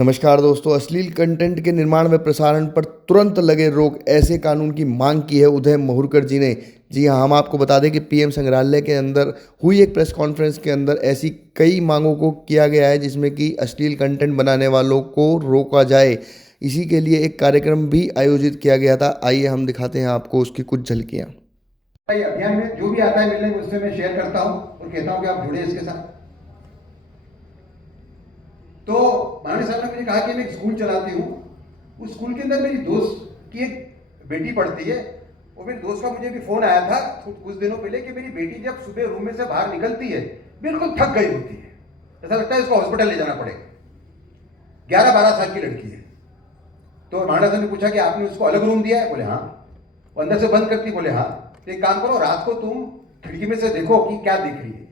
नमस्कार दोस्तों, अश्लील कंटेंट के निर्माण व प्रसारण पर तुरंत लगे रोक, ऐसे कानून की मांग की है उदय महूरकर जी ने। जी हाँ, हम आपको बता दें कि पीएम संग्रहालय के अंदर हुई एक प्रेस कॉन्फ्रेंस के अंदर ऐसी कई मांगों को किया गया है जिसमें कि अश्लील कंटेंट बनाने वालों को रोका जाए। इसी के लिए एक कार्यक्रम भी आयोजित किया गया था। आइए हम दिखाते हैं आपको उसकी कुछ झलकियाँ। अभियान में जो भी आता है मिलने उससे मैं शेयर करता हूँ और कहता हूँ कि आप जुड़े इसके साथ। तो माननीय साहब ने मुझे कहा कि मैं एक स्कूल चलाती हूँ, उस स्कूल के अंदर मेरी दोस्त की एक बेटी पढ़ती है और मेरे दोस्त का मुझे भी फोन आया था कुछ दिनों पहले कि मेरी बेटी जब सुबह रूम में से बाहर निकलती है बिल्कुल थक गई होती है, ऐसा लगता है इसको हॉस्पिटल ले जाना पड़ेगा। 11-12 साल की लड़की है। तो माननीय साहब ने पूछा कि आपने उसको अलग रूम दिया है? बोले हाँ। वो अंदर से बंद करती? बोले हाँ। तो एक काम करो, रात को तुम खिड़की में से देखो कि क्या दिख रही है।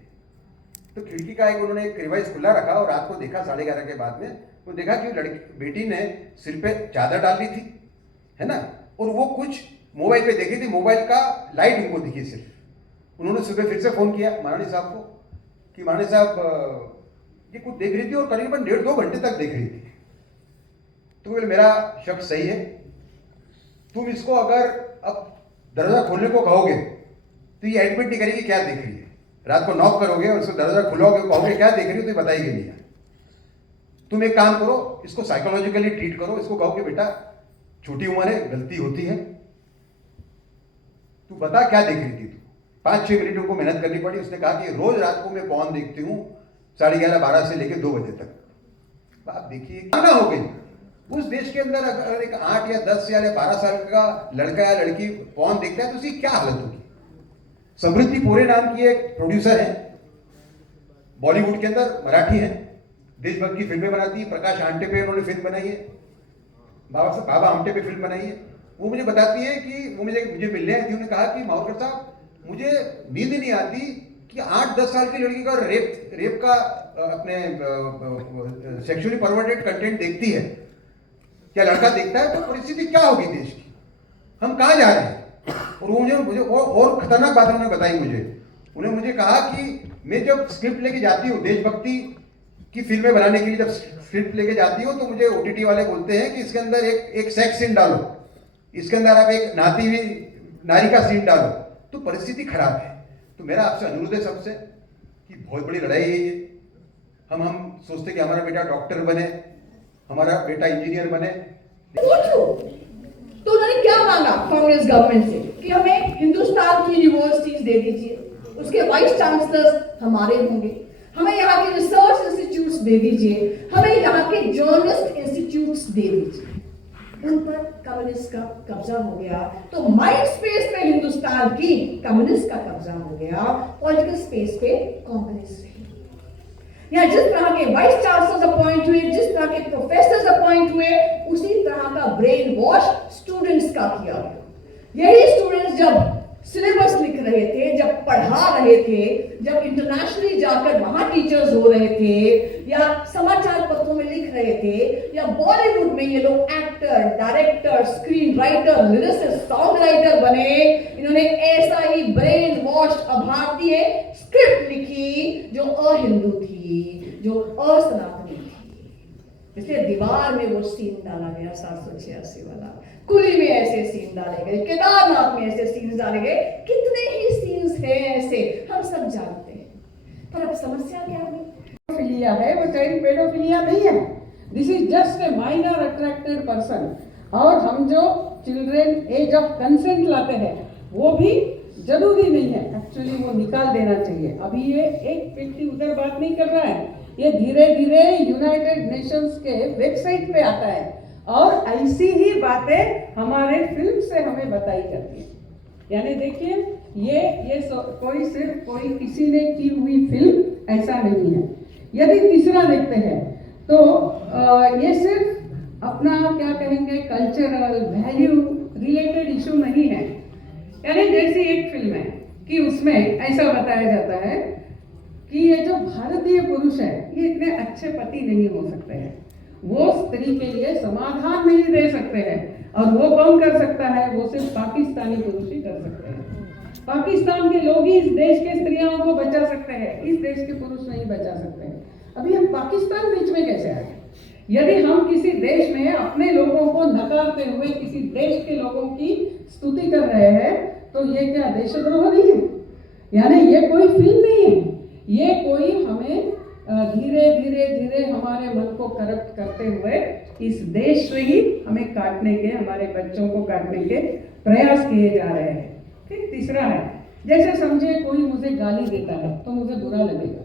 तो खिड़की का एक उन्होंने एक रिवाइज खुला रखा और रात को देखा 11:30 के बाद में, वो देखा कि लड़की बेटी ने सिर पे चादर डाल ली थी, है ना, और वो कुछ मोबाइल पे देखी थी, मोबाइल का लाइट उनको दिखी सिर्फ। उन्होंने सुबह फिर से फोन किया माननीय साहब को कि माननीय साहब ये कुछ देख रही थी और करीबन 1.5-2 घंटे तक देख रही थी। तो बोले मेरा शक सही है, तुम इसको अगर अब दरवाजा खोलने को कहोगे तो ये एडमिट नहीं करेगी क्या देख रही है। रात को नॉक करोगे और उसको दरवाजा खुलाओगे, कहोगे क्या देख रही हो, तो ये बताएगी नहीं। तुम एक काम करो, इसको साइकोलॉजिकली ट्रीट करो, इसको कहो कि बेटा छोटी उम्र है, गलती होती है, तू बता क्या देख रही थी। तू 5-6 मिनट उनको मेहनत करनी पड़ी। उसने कहा कि रोज रात को मैं पॉर्न देखती हूँ 11:30-12 से लेकर 2 बजे तक। आप देखिए क्या हो गई। उस देश के अंदर अगर एक 8 या 10 या 12 साल का लड़का या लड़की पॉर्न देखता है तो उसकी क्या हालत होगी। समृद्धि पोरे नाम की एक प्रोड्यूसर है, बॉलीवुड के अंदर, मराठी है, देशभक्त की फिल्में बनाती है। प्रकाश आमटे पे उन्होंने फिल्म बनाई है, बाबा आमटे पे फिल्म बनाई है। वो मुझे बताती है कि वो मुझे मिलने आई थी। उन्होंने कहा कि मावरकर साहब मुझे नींद ही नहीं आती कि 8-10 साल की लड़की का रेप का अपने सेक्सुअली परवर्टेड कंटेंट देखती है। क्या लड़का देखता है तो परिस्थिति क्या होगी देश की, हम कहाँ जा रहे हैं। और वो मुझे और खतरनाक बात उन्होंने बताई उन्होंने मुझे कहा कि मैं जब स्क्रिप्ट लेके जाती हूँ देशभक्ति की फिल्में बनाने के लिए, जब स्क्रिप्ट लेके जाती हूँ तो मुझे ओटीटी वाले बोलते हैं कि इसके अंदर एक सेक्स सीन डालो, इसके अंदर आप एक नहाती हुई नारी का सीन डालो, तो परिस्थिति खराब है। तो मेरा आपसे अनुरोध है सबसे कि बहुत बड़ी लड़ाई है ये। हम सोचते कि हमारा बेटा डॉक्टर बने, हमारा बेटा इंजीनियर बने। तो उन्होंने क्या मांगा कांग्रेस गवर्नमेंट से कि हमें हिंदुस्तान की यूनिवर्सिटीज दे दीजिए, उसके वाइस चांसलर्स हमारे होंगे, हमें यहाँ के रिसर्च इंस्टीट्यूट्स दे दीजिए, हमें यहाँ के जर्नलिस्ट इंस्टीट्यूट्स दे दीजिए। उन पर कम्युनिस्ट का कब्जा हो गया। तो माइंड स्पेस पे हिंदुस्तान की कम्युनिस्ट का कब्जा हो गया, पॉलिटिकल स्पेस पे कांग्रेस रही। यहाँ जिस तरह के वाइस चांसलर्स अपॉइंट हुए, जिस तरह के प्रोफेसर्स अपॉइंट हुए, उसी तरह का ब्रेन वॉश स्टूडेंट्स का किया गया। यही स्टूडेंट्स जब सिलेबस लिख रहे थे, जब पढ़ा रहे थे, जब इंटरनेशनली जाकर वहां टीचर्स हो रहे थे, या समाचार पत्रों में लिख रहे थे, या बॉलीवुड में ये लोग actor, director, screen writer, lyricist, song writer बने, इन्होंने ऐसा ही ब्रेन वॉश अभारतीय स्क्रिप्ट लिखी जो अहिंदू थी, जो असनातनी थी। इसलिए दीवार में वो सीन डाला गया 786 वाला, कुली में ऐसे सीन डाले गए, केदारनाथ में ऐसे सीन डाले गए, कितने ही सीन्स हैं ऐसे, हम सब जानते हैं। पर अब समस्या क्या है? पेडोफिलिया है, वो चाइल्ड पेडोफिलिया नहीं है। This is just a minor attracted person. और हम जो चिल्ड्रेन एज ऑफ कंसेंट लाते हैं वो भी जरूरी नहीं है, एक्चुअली वो निकाल देना चाहिए। अभी ये एक व्यक्ति उधर बात नहीं कर रहा है, ये धीरे धीरे यूनाइटेड नेशंस के वेबसाइट पे आता है और ऐसी ही बातें हमारे फिल्म से हमें बताई जाती है। यानी देखिए ये कोई सिर्फ कोई किसी ने की हुई फिल्म ऐसा नहीं है। यदि तीसरा देखते हैं तो ये सिर्फ अपना क्या कहेंगे कल्चरल वैल्यू रिलेटेड इशू नहीं है। यानी जैसी एक फिल्म है कि उसमें ऐसा बताया जाता है कि ये जो भारतीय पुरुष है ये इतने अच्छे पति नहीं हो सकते हैं, वो स्त्री के लिए समाधान नहीं दे सकते हैं। और वो कौन कर सकता है? वो सिर्फ पाकिस्तानी पुरुष ही कर सकते हैं। पाकिस्तान के लोग ही इस देश के स्त्रियों को बचा सकते हैं, इस देश के पुरुष नहीं बचा सकते हैं। अभी हम पाकिस्तान बीच में कैसे आ गए? यदि हम किसी देश में अपने लोगों को नकारते हुए किसी देश के लोगों की स्तुति कर रहे हैं तो ये क्या देशद्रोह नहीं है? यानी ये कोई फिल्म नहीं है, ये कोई हमें धीरे धीरे धीरे हमारे मन को करप्ट करते हुए इस देश से ही हमें काटने के, हमारे बच्चों को काटने के प्रयास किए जा रहे हैं। फिर तीसरा है, जैसे समझे कोई मुझे गाली देता है तो मुझे बुरा लगेगा,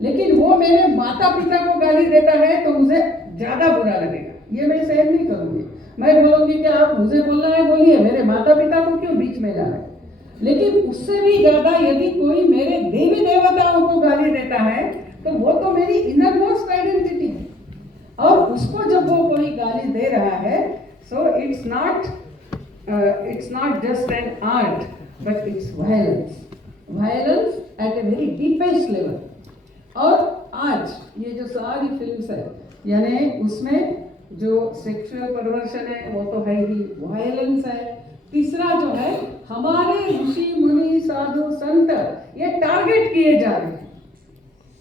लेकिन वो मेरे माता पिता को गाली देता है तो मुझे ज्यादा बुरा लगेगा। ये मैं सहन नहीं करूंगी। मैं बोलूंगी कि आप मुझे बोलना है बोलिए, मेरे माता पिता को क्यों बीच में जाना है। लेकिन उससे भी ज्यादा यदि कोई मेरे देवी देवताओं को गाली देता है तो वो तो मेरी इनर मोस्ट आइडेंटिटी है, और उसको जब वो कोई गाली दे रहा है, so it's not just an art but it's violence at a very deepest level. और आज ये जो सारी फिल्म्स है, यानी उसमें जो सेक्सुअल परवर्शन है वो तो है ही, वायलेंस है। तीसरा जो है, हमारे ऋषि मुनि साधु संत ये टारगेट किए जा रहे हैं,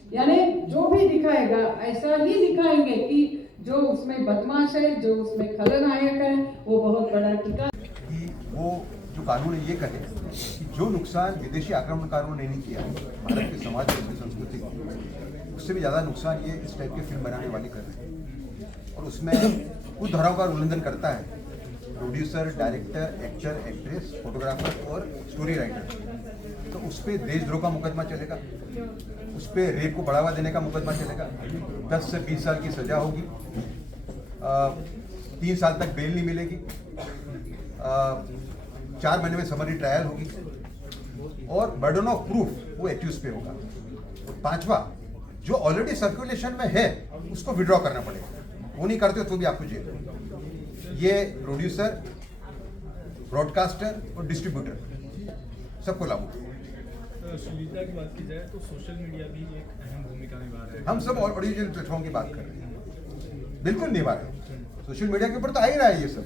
यानी जो भी दिखाएगा ऐसा ही दिखाएंगे कि जो उसमें बदमाश है, जो उसमें खलनायक है, वो बहुत बड़ा टीका। कि वो जो कानून है ये कहे कि जो नुकसान विदेशी आक्रमणकारों ने नहीं किया भारत के समाज और उसकी संस्कृति को, उससे भी ज़्यादा नुकसान ये इस टाइप की फिल्म बनाने वाले कर रहे हैं। और उसमें कुछ धाराओं का उल्लंघन करता है producer, director, actor, actress, photographer और स्टोरी राइटर। तो उस पर देशद्रोह का मुकदमा चलेगा, उस पर रेप को बढ़ावा देने का मुकदमा चलेगा, 10 से 20 साल की सजा होगी, 3 साल तक बेल नहीं मिलेगी, 4 महीने में समरी ट्रायल होगी, और बर्डन ऑफ प्रूफ वो एक्यूज पे होगा। और 5वां, जो ऑलरेडी सर्कुलेशन में है उसको विड्रॉ करना पड़ेगा, वो नहीं करते तो भी आपको जेल। ये प्रोड्यूसर, ब्रॉडकास्टर और डिस्ट्रीब्यूटर सबको लागू। सुविधा की बात की जाए तो सोशल मीडिया भी एक अहम भूमिका निभा रहा है। हम सब ओरिजिनल प्लेटफॉर्म की बात कर रहे हैं, बिल्कुल निभा रहे हैं। सोशल मीडिया के ऊपर तो आ ही रहा है ये सब,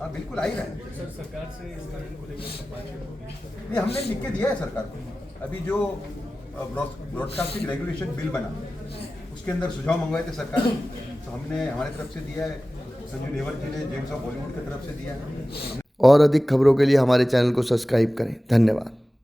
हाँ बिल्कुल आ ही रहा है। सर, सरकार से इस कानून को लेकर बातचीत होगी? ये हमने लिख के दिया है सरकार को। अभी जो ब्रॉडकास्टिंग रेगुलेशन बिल बना उसके अंदर सुझाव मंगवाए थे सरकार ने, तो हमने हमारे तरफ से दिया है, संजू नेवर जी ने जेम्स ऑफ बॉलीवुड की तरफ से दिया है। और अधिक खबरों के लिए हमारे चैनल को सब्सक्राइब करें। धन्यवाद।